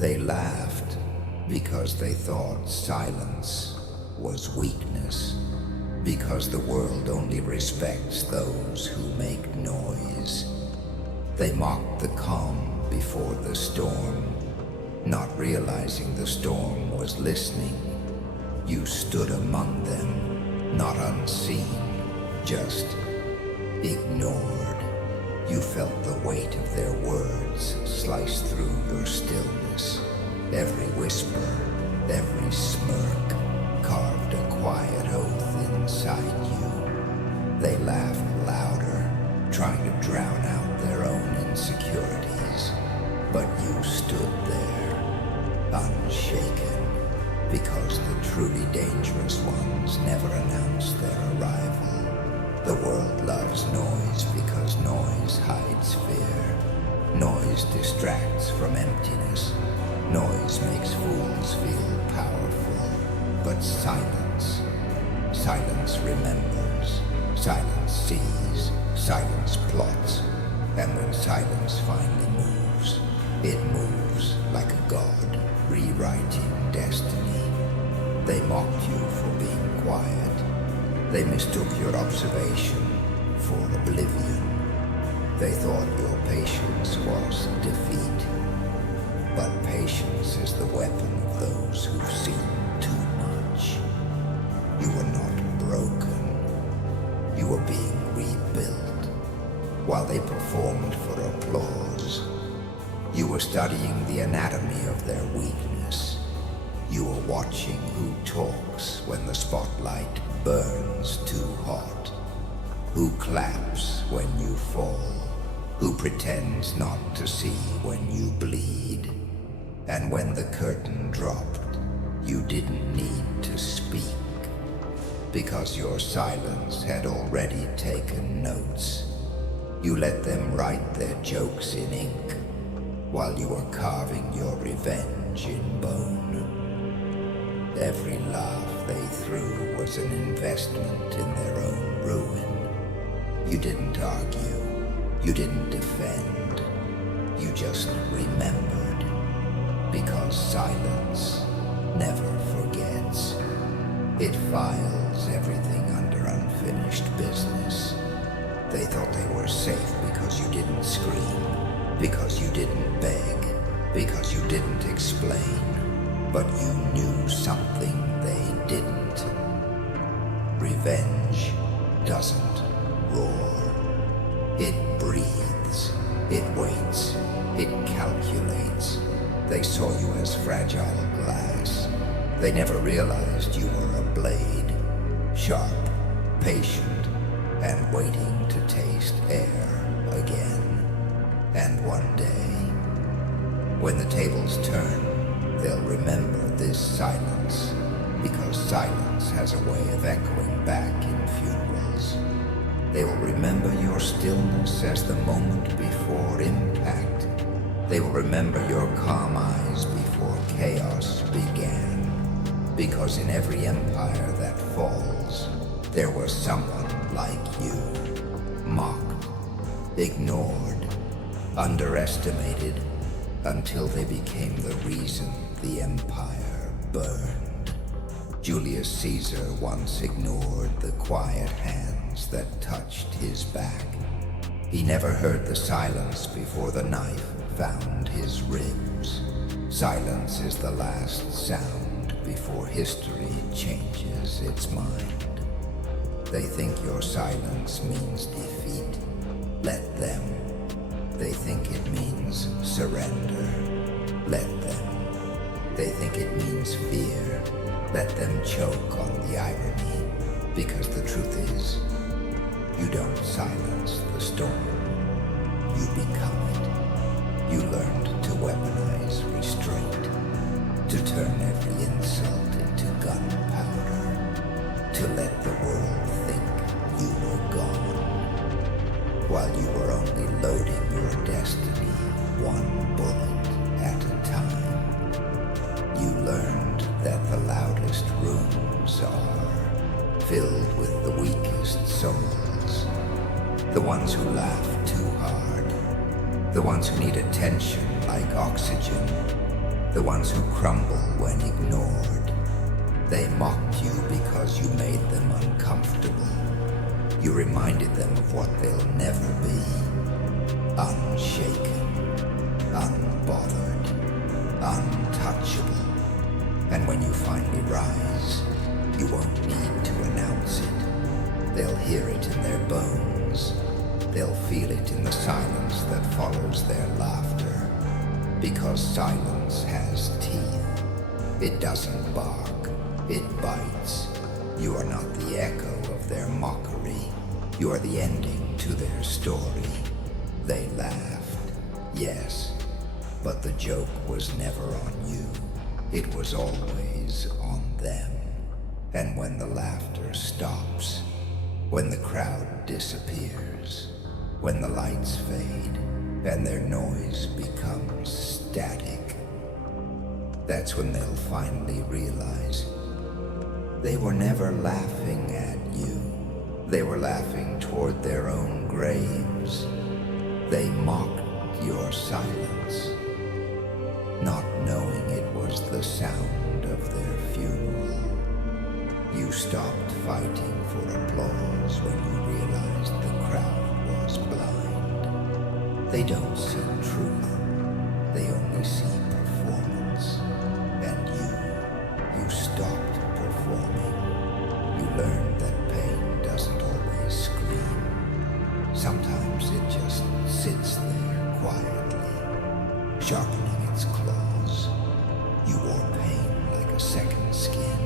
They laughed because they thought silence was weakness, because the world only respects those who make noise. They mocked the calm before the storm, not realizing the storm was listening. You stood among them, not unseen, just ignored. You felt the weight of their words slice through your stillness. Every whisper, every smirk carved a quiet oath inside you. They laughed louder, trying to drown out their own insecurities. But you stood there, unshaken, because the truly dangerous ones never announce their arrival. The world loves noise because noise hides fear. Noise distracts from emptiness. Noise makes fools feel powerful. But silence remembers. Silence sees. Silence plots. And when silence finally moves, it moves like a god, rewriting destiny. They mocked you for being quiet. They mistook your observation for oblivion. They thought your patience was defeat. But patience is the weapon of those who've seen too much. You were not broken. You were being rebuilt. While they performed for applause, you were studying the anatomy of their weakness. You were watching who talks when the spotlight burns too hot, who claps when you fall, who pretends not to see when you bleed. And when the curtain dropped, you didn't need to speak, because your silence had already taken notes. You let them write their jokes in ink, while you were carving your revenge in bone. Every laugh they threw was an investment in their own ruin. You didn't argue, you didn't defend, you just remembered, because silence never forgets. It files everything under unfinished business. They thought they were safe because you didn't scream, because you didn't beg, because you didn't explain. But you knew something they didn't. Revenge doesn't roar. It breathes. It waits. It calculates. They saw you as fragile glass. They never realized you were a blade, sharp, patient, and waiting to taste air again. And one day, when the tables turn, they'll remember this silence, because silence has a way of echoing back in funerals. They will remember your stillness as the moment before impact. They will remember your calm eyes before chaos began, because in every empire that falls, there was someone like you, mocked, ignored, underestimated, until they became the reason the empire burned. Julius Caesar once ignored the quiet hands that touched his back. He never heard the silence before the knife found his ribs. Silence is the last sound before history changes its mind. They think your silence means defeat. Let them. They think it means surrender. Let them. They think it means fear. Let them choke on the irony, because the truth is, you don't silence the storm. You become it. You learned to weaponize restraint, to turn every insult into gunpowder, to let the world think you were gone, while you were only loading your destiny one bullet at a time. You learned that the loudest rooms are filled with the weakest souls, the ones who laugh too hard, the ones who need attention like oxygen, the ones who crumble when ignored. They mocked you because you made them uncomfortable. You reminded them of what they'll never be. Unshaken, unbothered, untouchable. And when you finally rise, you won't need to announce it. They'll hear it in their bones. They'll feel it in the silence that follows their laughter. Because silence has teeth. It doesn't bark, it bites. You are not the echo of their mockery. You are the ending to their story. They laughed, yes, but the joke was never on you. It was always on them. And when the laughter stops, when the crowd disappears, when the lights fade and their noise becomes static, that's when they'll finally realize they were never laughing at you. They were laughing toward their own graves. They mocked your silence, not knowing it was the sound of their funeral. You stopped fighting for applause when you realized the crowd was blind. They don't see truth, they only see performance. And you stopped performing. You learned that pain doesn't always scream. Sometimes it just sits there quietly, sharpening its claws. You wore pain like a second skin.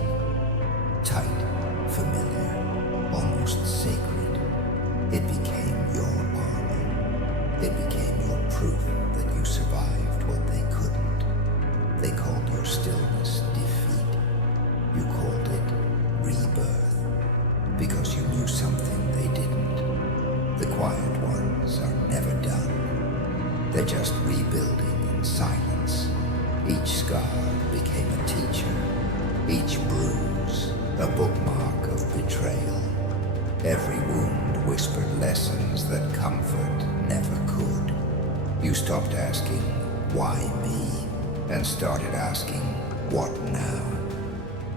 Tight, familiar, almost sacred. It became your armor. It became your proof that you survived what they couldn't. They called your stillness defeat. You called it rebirth, because you knew something they didn't. The quiet ones are never done. They're just rebuilding in silence. Each scar became a teacher. Each bruise a bookmark of betrayal. Every wound whispered lessons that comfort never could. You stopped asking, why me? And started asking, what now?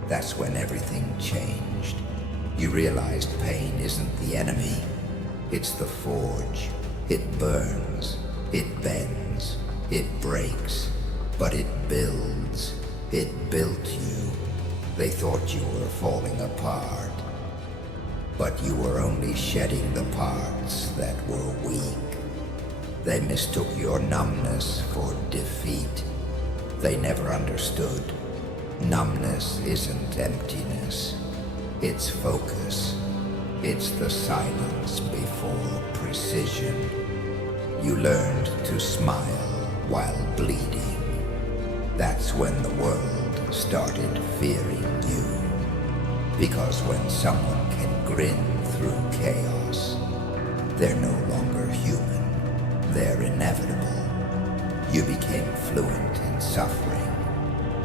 That's when everything changed. You realized pain isn't the enemy. It's the forge. It burns. It bends. It breaks. But it builds. It built you. They thought you were falling apart, but you were only shedding the parts that were weak. They mistook your numbness for defeat. They never understood. Numbness isn't emptiness. It's focus. It's the silence before precision. You learned to smile while bleeding. That's when the world started fearing you. Because when someone can grin through chaos, they're no longer human. They're inevitable. You became fluent in suffering.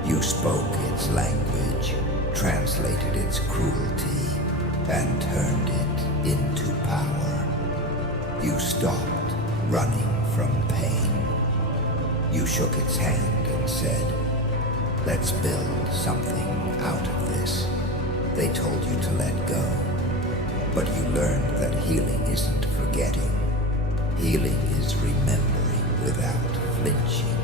You spoke its language, translated its cruelty, and turned it into power. You stopped running from pain. You shook its hand and said, let's build something out of this. They told you to let go, but you learned that healing isn't forgetting. Healing is remembering without flinching.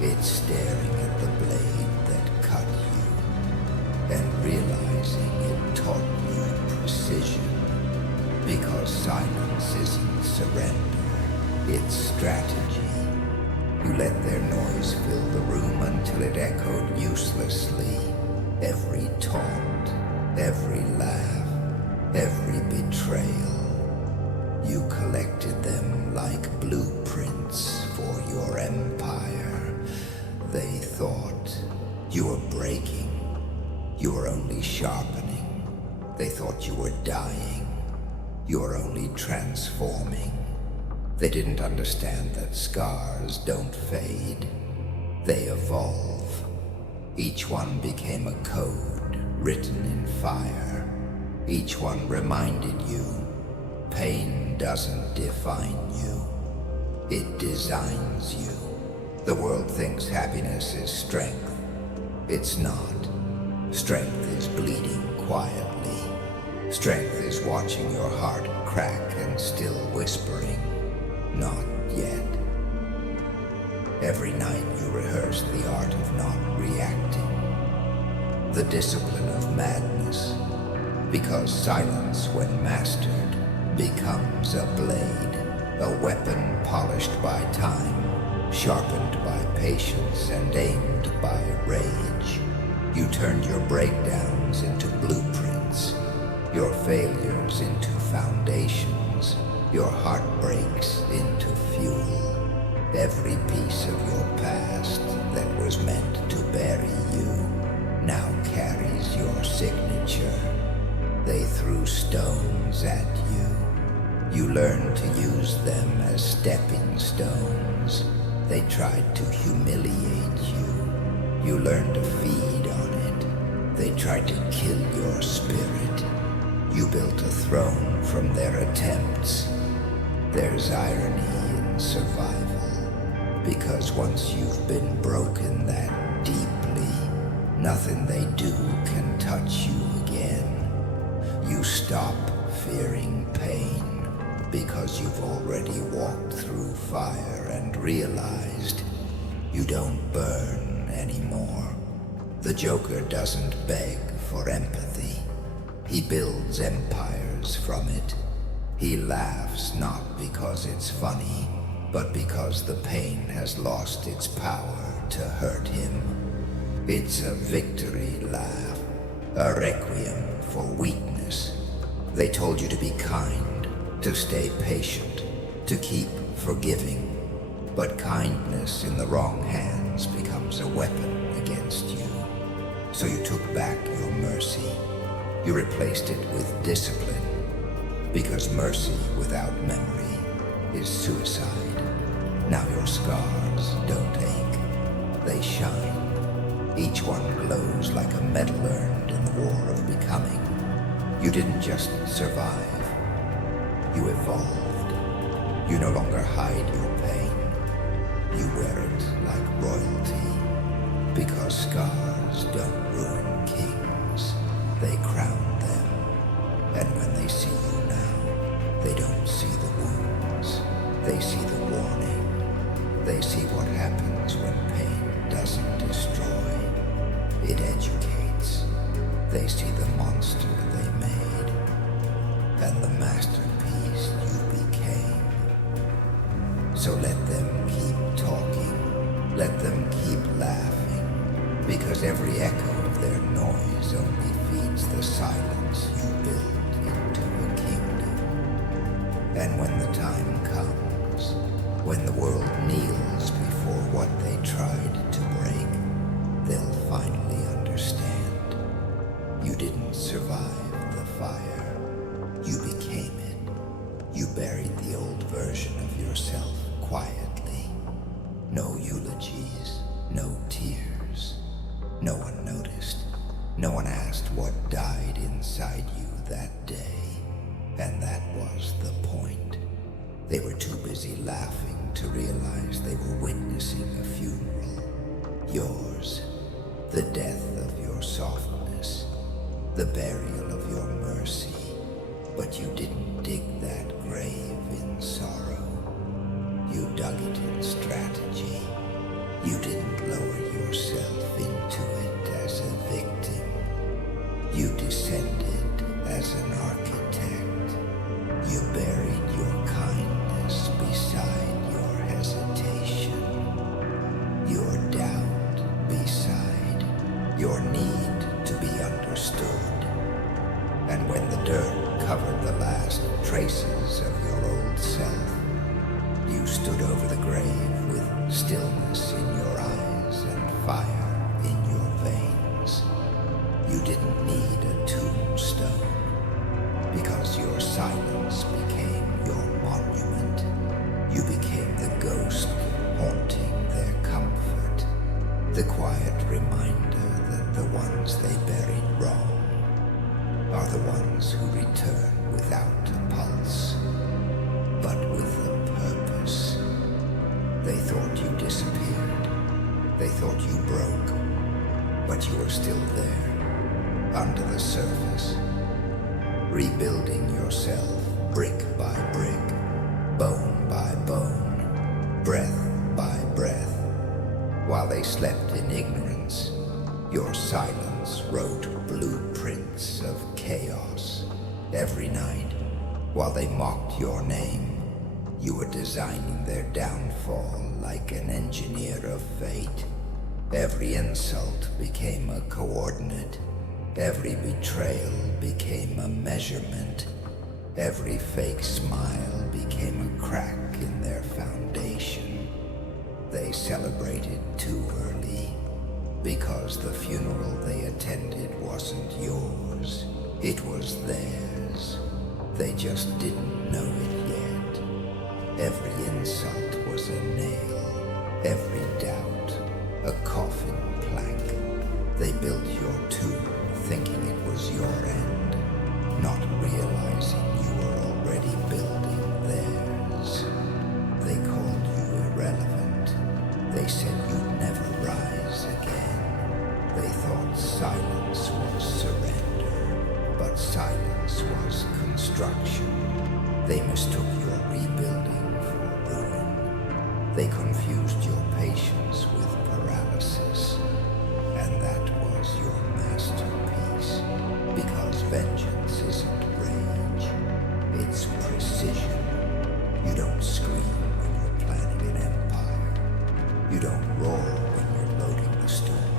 It's staring at the blade that cut you and realizing it taught you precision. Because silence isn't surrender, it's strategy. You let their noise fill the room until it echoed uselessly. Every taunt, every laugh, every betrayal. You collected them like blueprints for your empire. They thought you were breaking. You were only sharpening. They thought you were dying. You were only transforming. They didn't understand that scars don't fade. They evolve. Each one became a code written in fire. Each one reminded you, pain doesn't define you. It designs you. The world thinks happiness is strength. It's not. Strength is bleeding quietly. Strength is watching your heart crack and still whispering, "Not yet." Every night you rehearse the art of not reacting, the discipline of madness, because silence, when mastered, becomes a blade, a weapon polished by time, sharpened by patience and aimed by rage. You turned your breakdowns into blueprints, your failures into foundations, your heartbreaks into fuel. Every piece of your past that was meant to bury you now carries your signature. They threw stones at you. You learned to use them as stepping stones. They tried to humiliate you. You learned to feed on it. They tried to kill your spirit. You built a throne from their attempts. There's irony in survival, because once you've been broken that deeply, nothing they do can touch you again. You stop fearing pain because you've already walked through fire and realized you don't burn anymore. The Joker doesn't beg for empathy. He builds empires from it. He laughs not because it's funny, but because the pain has lost its power to hurt him. It's a victory laugh, a requiem for weakness. They told you to be kind, to stay patient, to keep forgiving. But kindness in the wrong hands becomes a weapon against you. So you took back your mercy. You replaced it with discipline, because mercy without memory is suicide. Now your scars don't ache, they shine. Each one glows like a medal earned in the war of becoming. You didn't just survive, you evolved. You no longer hide your pain, you wear it like royalty. Because scars don't ruin kings, they crown them. And when they see you now, they don't see the wounds, they see the warning. They see what happens when pain doesn't destroy, it educates. They see the monster they made, and the masterpiece you became. So let them keep talking, let them keep laughing, because every echo of their noise only feeds the silence you built into a kingdom. And when the time comes, when the world kneels before what they tried to break, they'll finally understand. You didn't survive the fire. You became it. You buried the old version of yourself quietly. No eulogies, no tears. No one noticed. No one asked what died inside you that day. And that was the point. They were too busy laughing to realize they were witnessing a funeral. Yours, the death of your softness, the burial of your mercy. But you didn't dig that grave in sorrow. You dug it in strategy. You didn't lower yourself into it as a victim. You descended as an architect. You buried your kindness beside your hesitation, your doubt beside your need to be understood. And when the dirt covered the last traces of your old self, you stood over the grave with stillness in your eyes and fire in your veins. You didn't need a tombstone, because your silence became your monument. You became the ghost haunting their comfort, the quiet reminder that the ones they buried wrong are the ones who return without a pulse, but with a purpose. They thought you disappeared. They thought you broke. But you were still there, under the surface, rebuilding yourself brick by brick, bone by bone, breath by breath. While they slept in ignorance, your silence wrote blueprints of chaos. Every night, while they mocked your name, you were designing their downfall like an engineer of fate. Every insult became a coordinate. Every betrayal became a measurement. Every fake smile became a crack in their foundation. They celebrated too early, because the funeral they attended wasn't yours. It was theirs. They just didn't know it yet. Every insult was a nail. Every doubt a coffin plank. They built your tomb thinking it was your end, not realizing you were already building theirs. They called you irrelevant. They said you'd never rise again. They thought silence was surrender, but silence was construction. They mistook your rebuilding for ruin. They confused your patience with paralysis, and that was your masterpiece, because vengeance isn't rage, it's precision. You don't scream when you're planning an empire. You don't roar when you're loading the storm.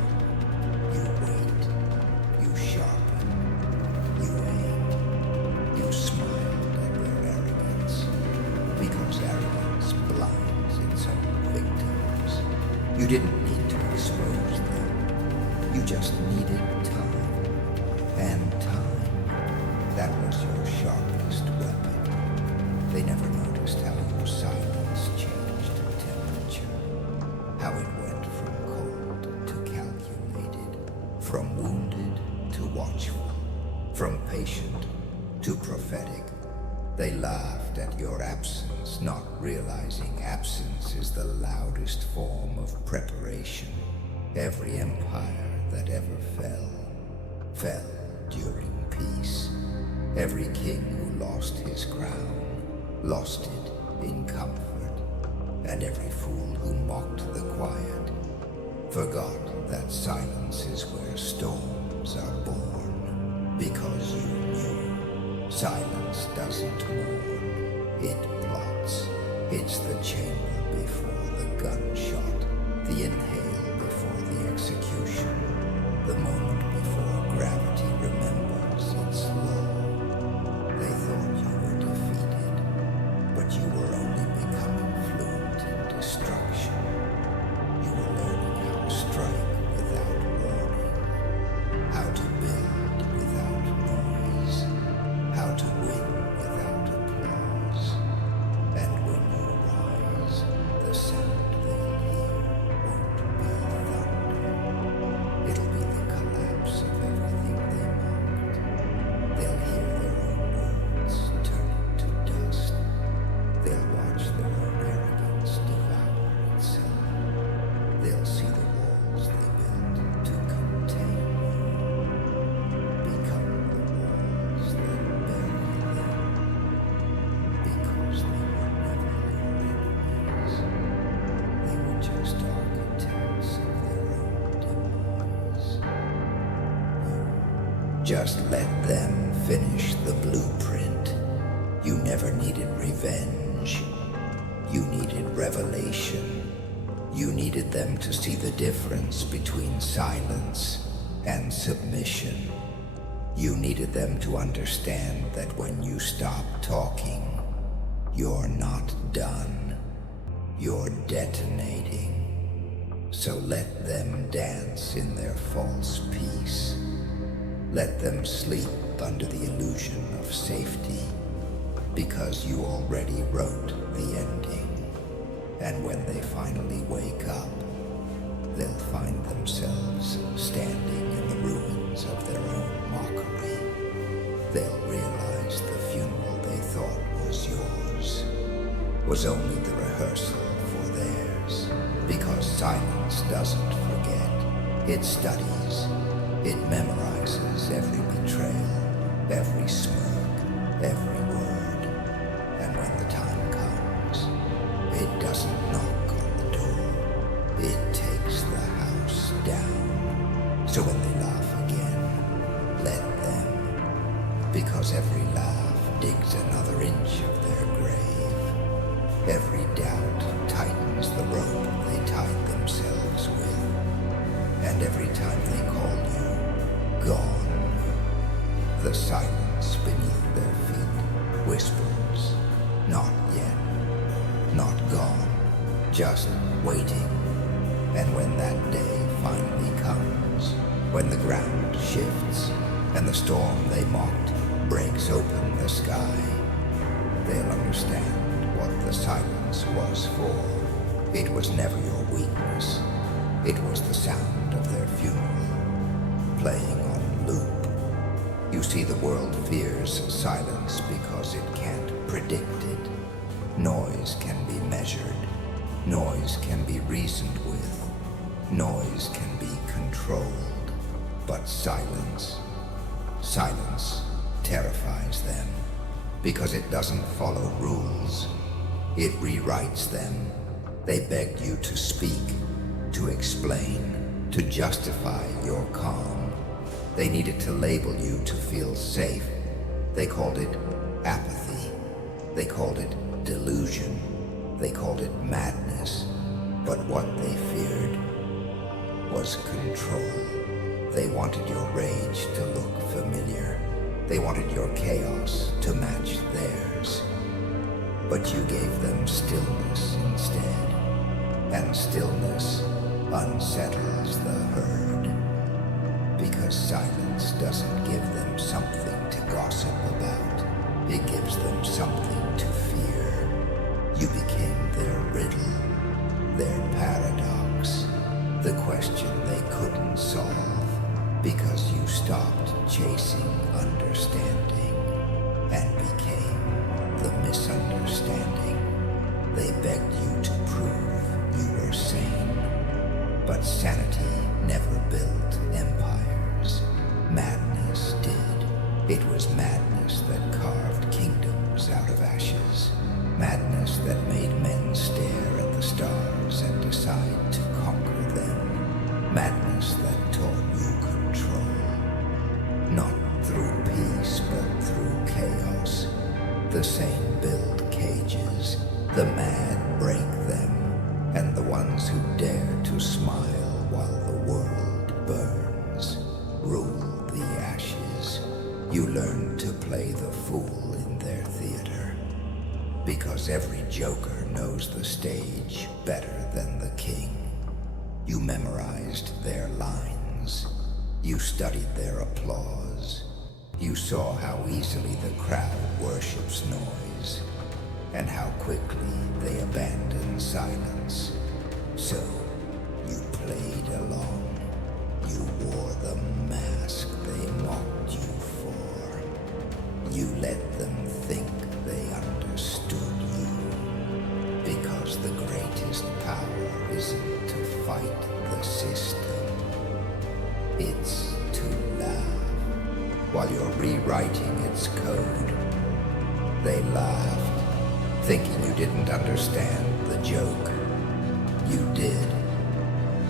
You wait, you sharpen, you aim, you smiled at their arrogance, because arrogance blinds its own victims. You didn't need to expose them. You just needed time. And time, that was your sharpest weapon. They never noticed how your silence changed temperature, how it went from cold to calculated, from wounded to watchful, from patient to prophetic. They laughed at your absence, not realizing absence is the loudest form of preparation. Every empire that ever fell during peace. Every king who lost his crown, lost it in comfort. And every fool who mocked the quiet, forgot that silence is where storms are born. Because you knew silence doesn't mourn, it plots. It's the chamber before the gunshot, the inhale before the execution, the moment before gravity remembers its law. They thought you were defeated, but you were only becoming fluent in destruction. You were learning how to strike without warning, how to build without noise, how to win without applause. And when you rise, the sound they'll hear won't be thunder. It'll be the collapse of everything they mocked. They'll hear their own words turning to dust. They'll watch their own arrogance devour itself. They'll see the walls they built to contain you become the walls that bury them, because they were never your enemies. They were just architects of their own demise. Just let them finish the blueprint. You never needed revenge. You needed revelation. You needed them to see the difference between silence and submission. You needed them to understand that when you stop talking, you're not done. You're detonating. So let them dance in their false peace. Let them sleep under the illusion of safety, because you already wrote the ending. And when they finally wake up, they'll find themselves standing in the ruins of their own mockery. They'll realize the funeral they thought was yours was only the rehearsal for theirs. doesn't forget. It studies. It memorizes every betrayal, every smirk, every word. And when the time comes, it doesn't knock on the door. It takes the house down. So when they laugh again, let them. Because every laugh digs another inch of their grave. Every doubt tightens the rope they tied themselves with. And every time they call you gone, the silence beneath their feet whispers, not yet, not gone, just waiting. And when that day finally comes, when the ground shifts and the storm they mocked breaks open the sky, they'll understand what the silence was for. It was never your weakness. It was the sound of their funeral, playing on loop. You see, the world fears silence because it can't predict it. Noise can be measured. Noise can be reasoned with. Noise can be controlled. But silence terrifies them because it doesn't follow rules. It rewrites them. They begged you to speak, to explain, to justify your calm. They needed to label you to feel safe. They called it apathy. They called it delusion. They called it madness. But what they feared was control. They wanted your rage to look familiar. They wanted your chaos to match theirs. But you gave them stillness instead. And stillness unsettles the herd. Because silence doesn't give them something to gossip about. It gives them something to fear. You became their riddle, their paradox, the question they couldn't solve. Because you stopped chasing understanding and became the misunderstanding. They begged you to prove you were sane. But sanity never built empires. Madness did. It was madness that carved kingdoms out of ashes. Madness that made men stare at the stars and decide to conquer them. Madness that taught you control. Not through peace, but through chaos. The sane build cages. The mad break them. And the ones who dare to smile while the world burns rule the ashes. You learn to play the fool in their theater. Because every joker knows the stage better than the king. You memorized their lines. You studied their applause. You saw how easily the crowd worships noise, and how quickly they abandon silence. So, you played along. You wore the mask they mocked you for. You let them think they understood you. Because the greatest power isn't to fight the system. It's to laugh while you're rewriting its code. They laughed, thinking you didn't understand the joke. You did.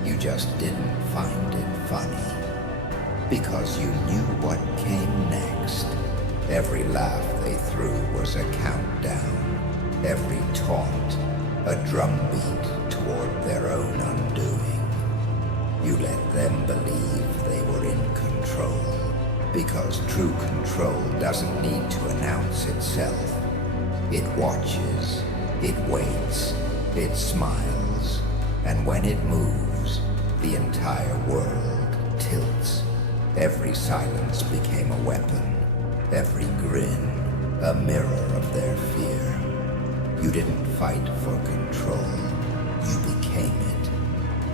You just didn't find it funny. Because you knew what came next. Every laugh they threw was a countdown. Every taunt, a drumbeat toward their own undoing. You let them believe they were in control. Because true control doesn't need to announce itself. It watches, it waits, it smiles, and when it moves, the entire world tilts. Every silence became a weapon, every grin a mirror of their fear. You didn't fight for control, you became it.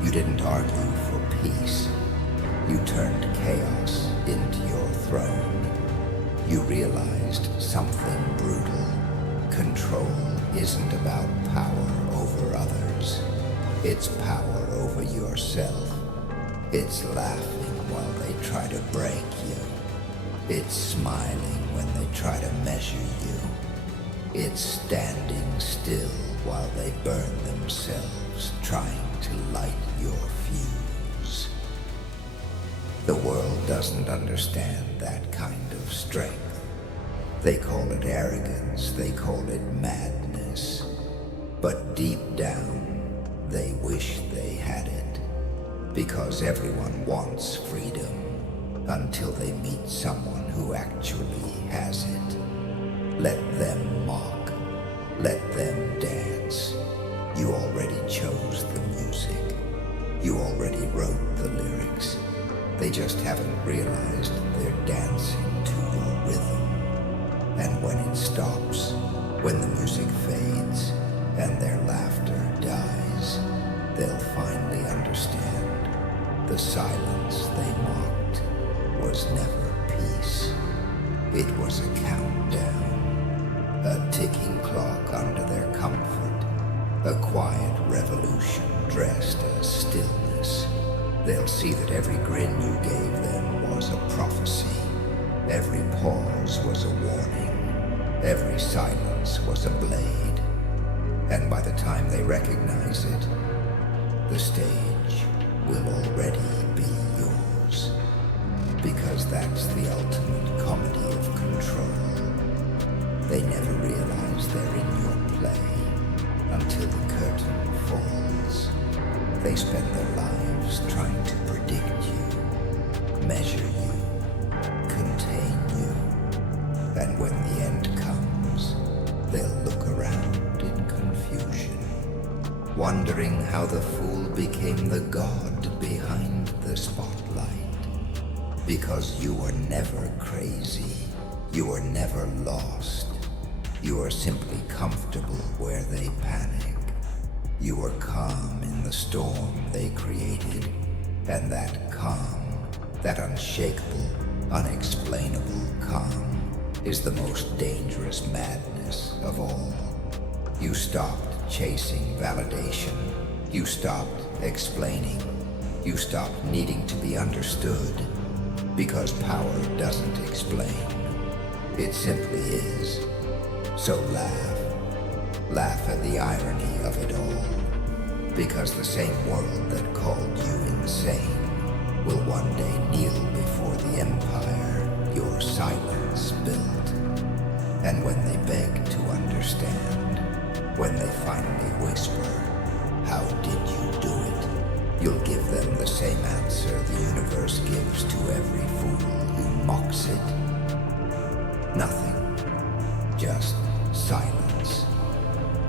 You didn't argue for peace, you turned chaos into your throne. You realized something brutal. Control isn't about power over others. It's power over yourself. It's laughing while they try to break you. It's smiling when they try to measure you. It's standing still while they burn themselves, trying to light your fuse. The world doesn't understand that kind of strength. They call it arrogance, they call it madness. But deep down, they wish they had it. Because everyone wants freedom until they meet someone who actually has it. Let them mock. Let them dance. You already chose the music. You already wrote the lyrics. They just haven't realized they're dancing to your rhythm. And when it stops, when the music fades, and their laughter dies, they'll finally understand the silence they mocked was never peace. It was a countdown, a ticking clock under their comfort, a quiet revolution dressed as stillness. They'll see that every grin you gave them was a prophecy. Every pause was a warning. Every silence was a blade. And by the time they recognize it, the stage will already be yours. Because that's the ultimate comedy of control. They never realize they're in your play until the curtain falls. They spend their lives trying to predict you, measure you, contain you. And when the end comes, they'll look around in confusion, wondering how the fool became the god behind the spotlight. Because you were never crazy, you were never lost. You are simply comfortable where they panic. You were calm in the storm they created, and that calm, that unshakable, unexplainable calm, is the most dangerous madness of all. You stopped chasing validation. You stopped explaining. You stopped needing to be understood. Because power doesn't explain. It simply is. So laugh. Laugh at the irony of it all. Because the same world that called you insane will one day kneel before the empire your silence built. And when they beg to understand, when they finally whisper, "How did you do it?" you'll give them the same answer the universe gives to every fool who mocks it. Nothing. Just silence.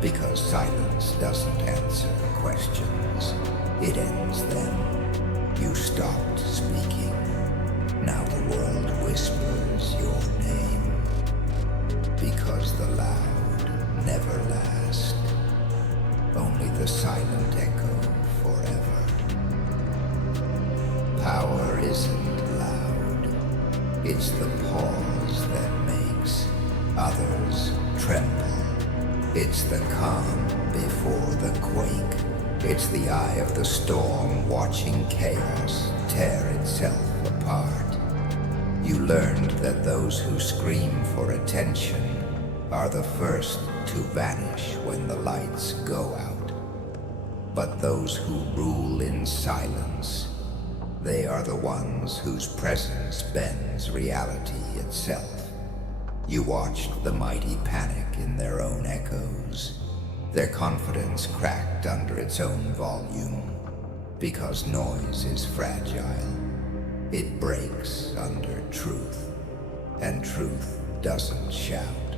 Because silence doesn't answer questions. It ends them. You stopped speaking. Now the world whispers your name. Because the loud never last. Only the silent echo forever. Power isn't loud. It's the pause that makes others tremble. It's the calm before the quake. It's the eye of the storm watching chaos tear itself apart. You learned that those who scream for attention are the first to vanish when the lights go out. But those who rule in silence, they are the ones whose presence bends reality itself. You watched the mighty panic in their own echoes. Their confidence cracked under its own volume. Because noise is fragile. It breaks under truth. And truth doesn't shout.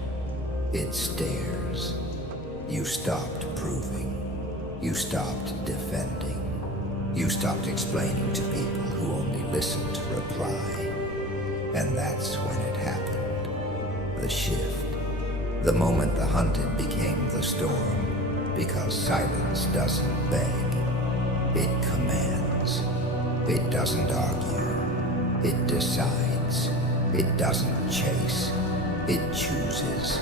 It stares. You stopped proving. You stopped defending. You stopped explaining to people who only listened to reply. And that's when it happened. The shift. The moment the hunted became the storm. Because silence doesn't beg. It commands. It doesn't argue. It decides. It doesn't chase. It chooses.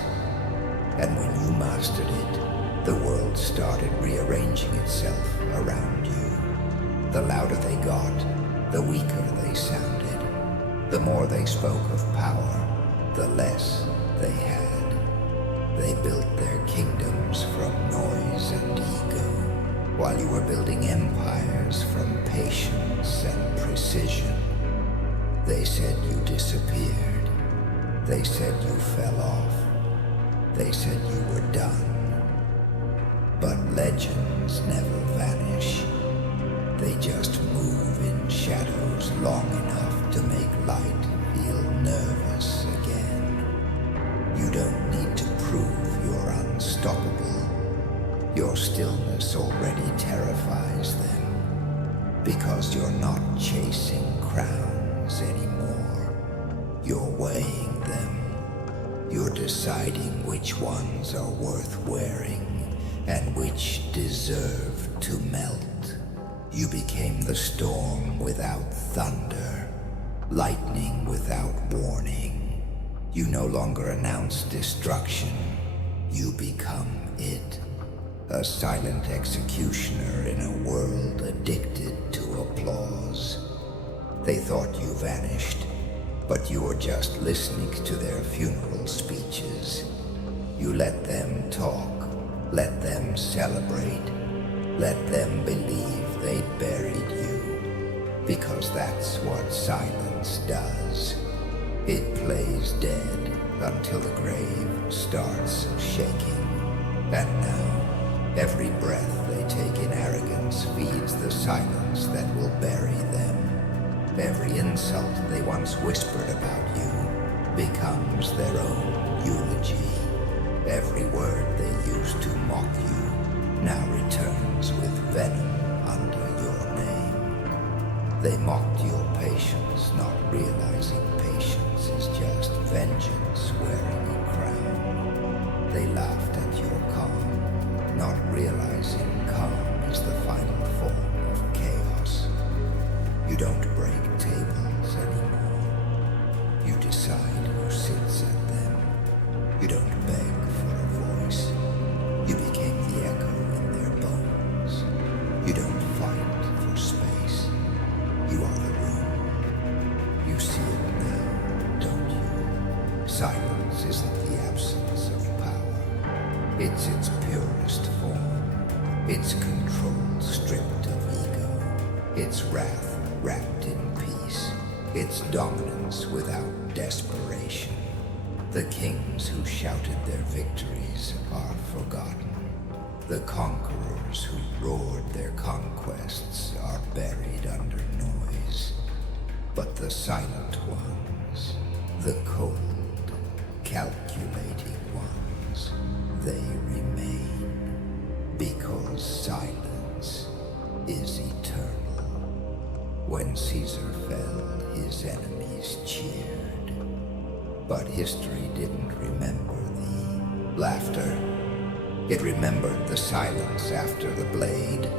And when you mastered it, The world started rearranging itself around you. The louder they got, the weaker they sounded. The more they spoke of power, the less they had. They built their kingdoms from noise and ego, while you were building empires from patience and precision. They said you disappeared. They said you fell off. They said you were done. But legends never vanish. They just move in shadows long enough to make light feel nervous again. You don't need to prove you're unstoppable. Your stillness already terrifies them, because you're not chasing crowns anymore. You're weighing them. You're deciding which ones are worth wearing and which deserve to melt. You became the storm without thunder, lightning without warning. You no longer announce destruction. You become it. A silent executioner in a world addicted to applause. They thought you vanished, but you were just listening to their funeral speeches. You let them talk, let them celebrate, let them believe they'd buried you, because that's what silence does. It plays dead until the grave starts shaking. And now, every breath they take in arrogance feeds the silence that will bury them. Every insult they once whispered about you becomes their own eulogy. Every word they used to mock you now returns with venom under your name. They mocked your patience, not realizing patience is just vengeance wearing a crown. They laughed at your calm, not realizing calm is the final form of chaos. You don't break tables anymore. You decide who sits at them. You don't beg for a voice. You became the echo in their bones. You don't fight for space. You are the room. You see it now, don't you? Silence isn't the absence of power. It's its purest form. It's control stripped of ego. It's wrath wrapped in peace. It's dominance without desperation. The kings who shouted their victories are forgotten. The conquerors who roared their conquests are buried under noise. But the silent ones, the cold, calculating ones, they remain, because silence is eternal. When Caesar fell, his enemies cheered. But history didn't remember the laughter. It remembered the silence after the blade.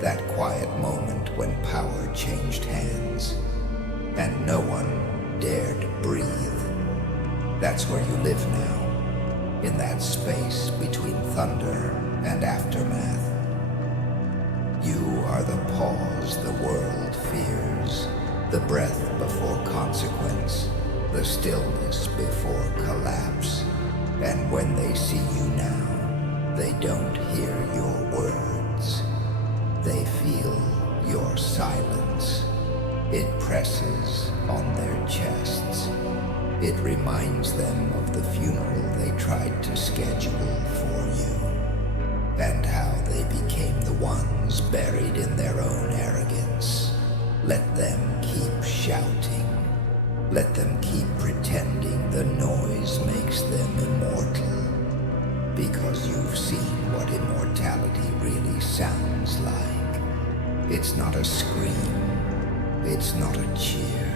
That quiet moment when power changed hands and no one dared breathe. That's where you live now, in that space between thunder and aftermath. You are the pause the world fears, the breath before consequence, the stillness before collapse. And when they see you now, they don't hear your words. They feel your silence. It presses on their chests. It reminds them of the funeral they tried to schedule for you, and how they became the ones buried in their own arrogance. Let them keep shouting. Let them keep pretending the noise makes them immortal, because you've seen what immortality really sounds like. It's not a scream. It's not a cheer.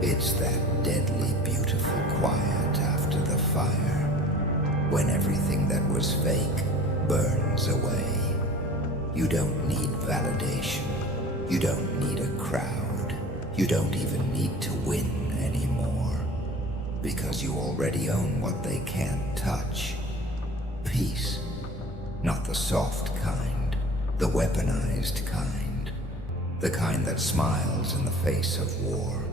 It's that deadly beautiful quiet after the fire, when everything that was fake burns away. You don't need validation. You don't need a crowd. You don't even need to win anymore, because you already own what they can't touch. Peace. Not the soft kind, the weaponized kind, the kind that smiles in the face of war.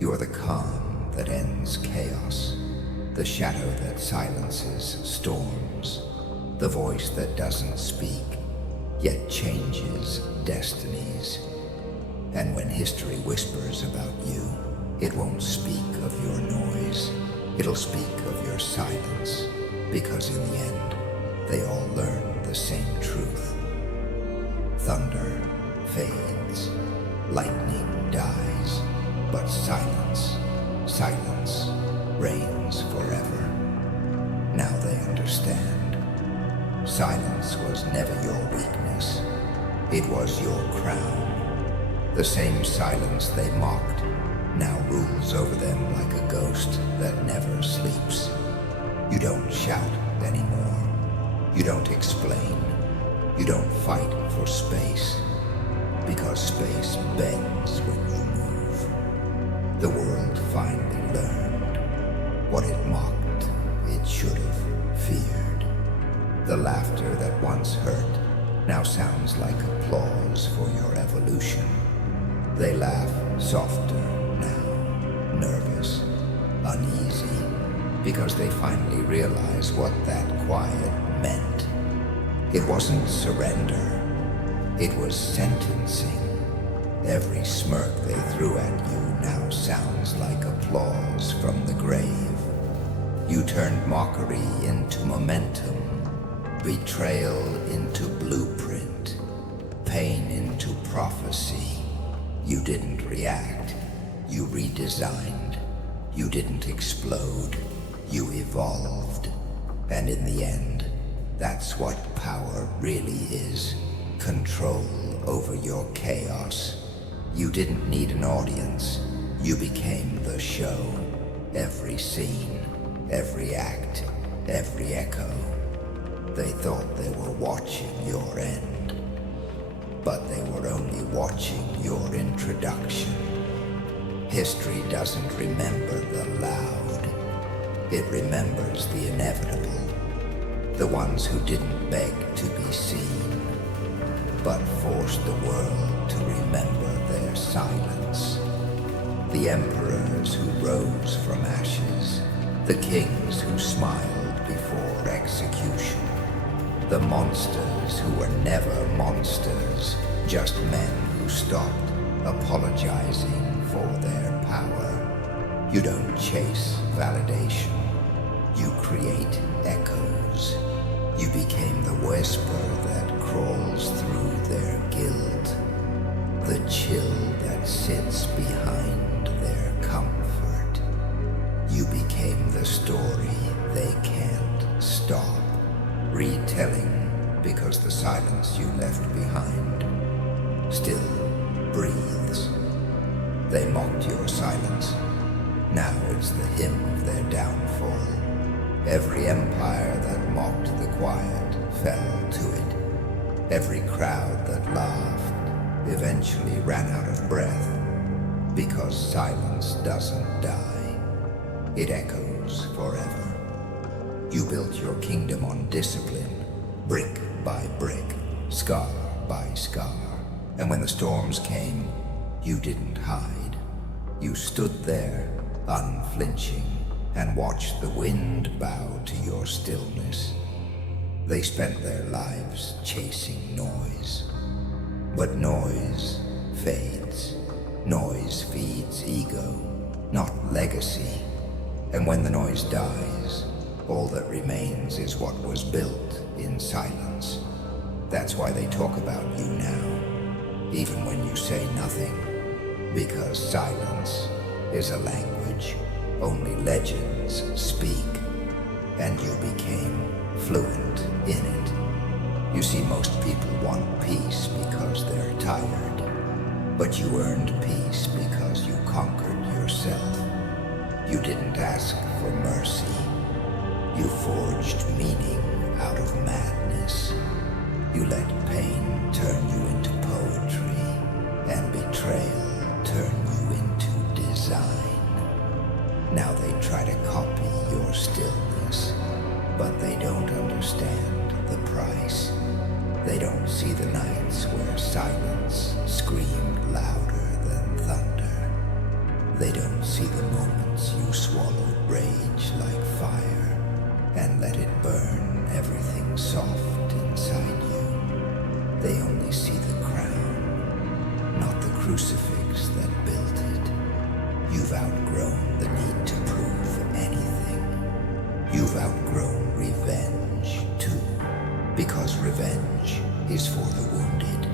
You're the calm that ends chaos, the shadow that silences storms, the voice that doesn't speak, yet changes destinies. And when history whispers about you, it won't speak of your noise. It'll speak of your silence, because in the end, they all learn the same truth. Thunder fades, lightning dies, but silence reigns forever. Now they understand. Silence was never your weakness. It was your crown. The same silence they mocked now rules over them like a ghost that never sleeps. You don't shout anymore. You don't explain. You don't fight for space, because space bends when you move. The world finally learned what it mocked, it should have feared. The laughter that once hurt now sounds like applause for your evolution. They laugh softer now, nervous, uneasy, because they finally realize what that quiet meant. It wasn't surrender, it was sentencing. Every smirk they threw at you now sounds like applause from the grave. You turned mockery into momentum, betrayal into blueprint, pain into prophecy. You didn't react, you redesigned. You didn't explode, you evolved. And in the end, that's what power really is. Control over your chaos. You didn't need an audience. You became the show. Every scene, every act, every echo. They thought they were watching your end, but they were only watching your introduction. History doesn't remember the loud. It remembers the inevitable. The ones who didn't beg to be seen, but forced the world to remember their silence. The emperors who rose from ashes, the kings who smiled before execution, the monsters who were never monsters, just men who stopped apologizing for their power. You don't chase validation. You create echoes. You became the whisper that crawls through their guilt, the chill that sits behind their comfort. You became the story they can't stop retelling, because the silence you left behind still breathes. They mocked your silence. Now it's the hymn of their downfall. Every empire that mocked the quiet fell to it. Every crowd that laughed eventually ran out of breath, because silence doesn't die. It echoes forever. You built your kingdom on discipline, brick by brick, scar by scar. And when the storms came, you didn't hide. You stood there, unflinching, and watched the wind bow to your stillness. They spent their lives chasing noise. But noise fades. Noise feeds ego, not legacy. And when the noise dies, all that remains is what was built in silence. That's why they talk about you now, even when you say nothing. Because silence is a language only legends speak, and you became fluent in it. You see, most people want peace because they're tired, but you earned peace because you conquered yourself. You didn't ask for mercy. You forged meaning out of madness. You let pain turn you into poetry, and betrayal turn you into design. Now they try to copy your stillness, but they don't understand the price. They don't see the nights where silence screamed louder than thunder. They don't see the moments you swallowed rage like fire and let it burn everything soft inside you. They only see the crown, not the crucifix that built it. You've outgrown the need to prove anything. You've outgrown revenge, too, because revenge is for the wounded.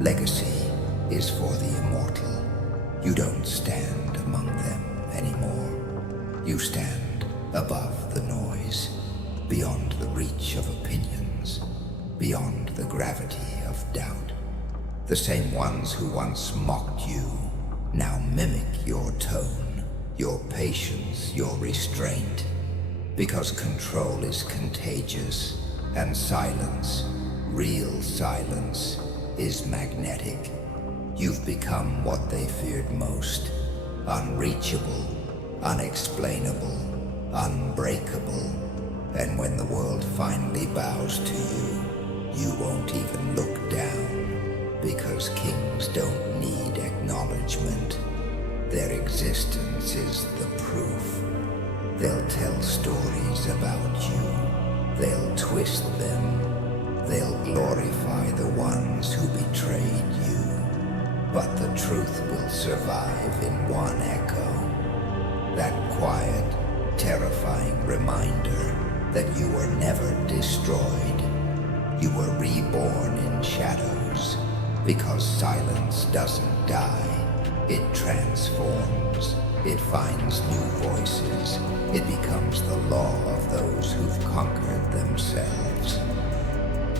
Legacy is for the immortal. You don't stand among them anymore. You stand above the noise, beyond the reach of opinions, beyond the gravity of doubt. The same ones who once mocked you now mimic your tone, your patience, your restraint, because control is contagious and silence, real silence, is magnetic. You've become what they feared most, unreachable, unexplainable, unbreakable. And when the world finally bows to you, you won't even look down, because kings don't need acknowledgement. Their existence is the proof. They'll tell stories about you. They'll twist them. They'll glorify the ones who betrayed you. But the truth will survive in one echo. That quiet, terrifying reminder that you were never destroyed. You were reborn in shadows, because silence doesn't die. It transforms. It finds new voices. It becomes the law of those who've conquered themselves.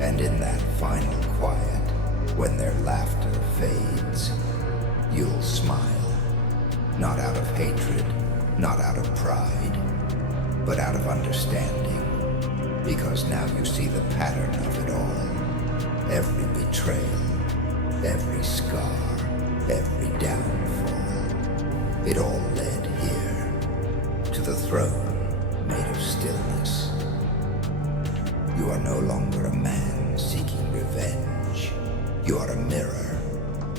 And in that final quiet, when their laughter fades, you'll smile, not out of hatred, not out of pride, but out of understanding, because now you see the pattern of it all. Every betrayal, every scar, every downfall, it all led here, to the throne made of stillness. You are no longer a man seeking revenge. You are a mirror,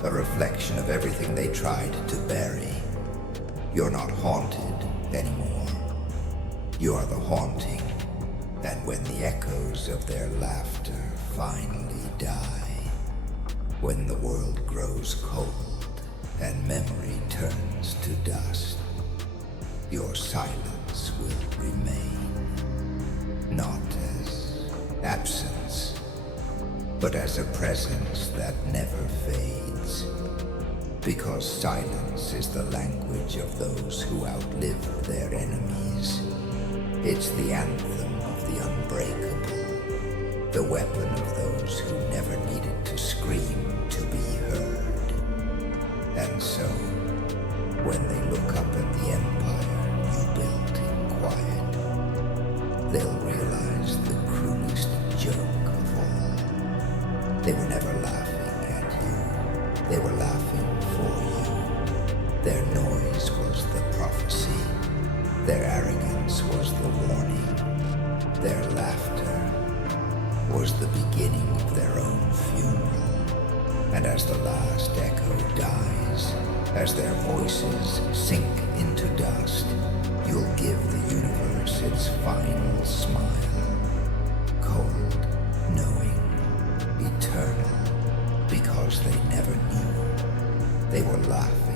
a reflection of everything they tried to bury. You're not haunted anymore. You are the haunting, and when the echoes of their laughter finally die, when the world grows cold and memory turns to dust, your silence will remain, not as absence, but as a presence that never fades, because silence is the language of those who outlived their enemies. It's the anthem of the unbreakable, the weapon of those who never needed to scream to be heard. And so, when they look up at the empire you built in quiet, they'll realize the cruelest joke of all. They were never laughing at you. They were laughing for you. Their noise was the prophecy. Their arrogance was the warning. Their laughter was the beginning of their own funeral. And as the last echo dies, as their voices sink into dust, you'll give the universe its final smile. Cold, knowing, eternal, because they never knew. They were laughing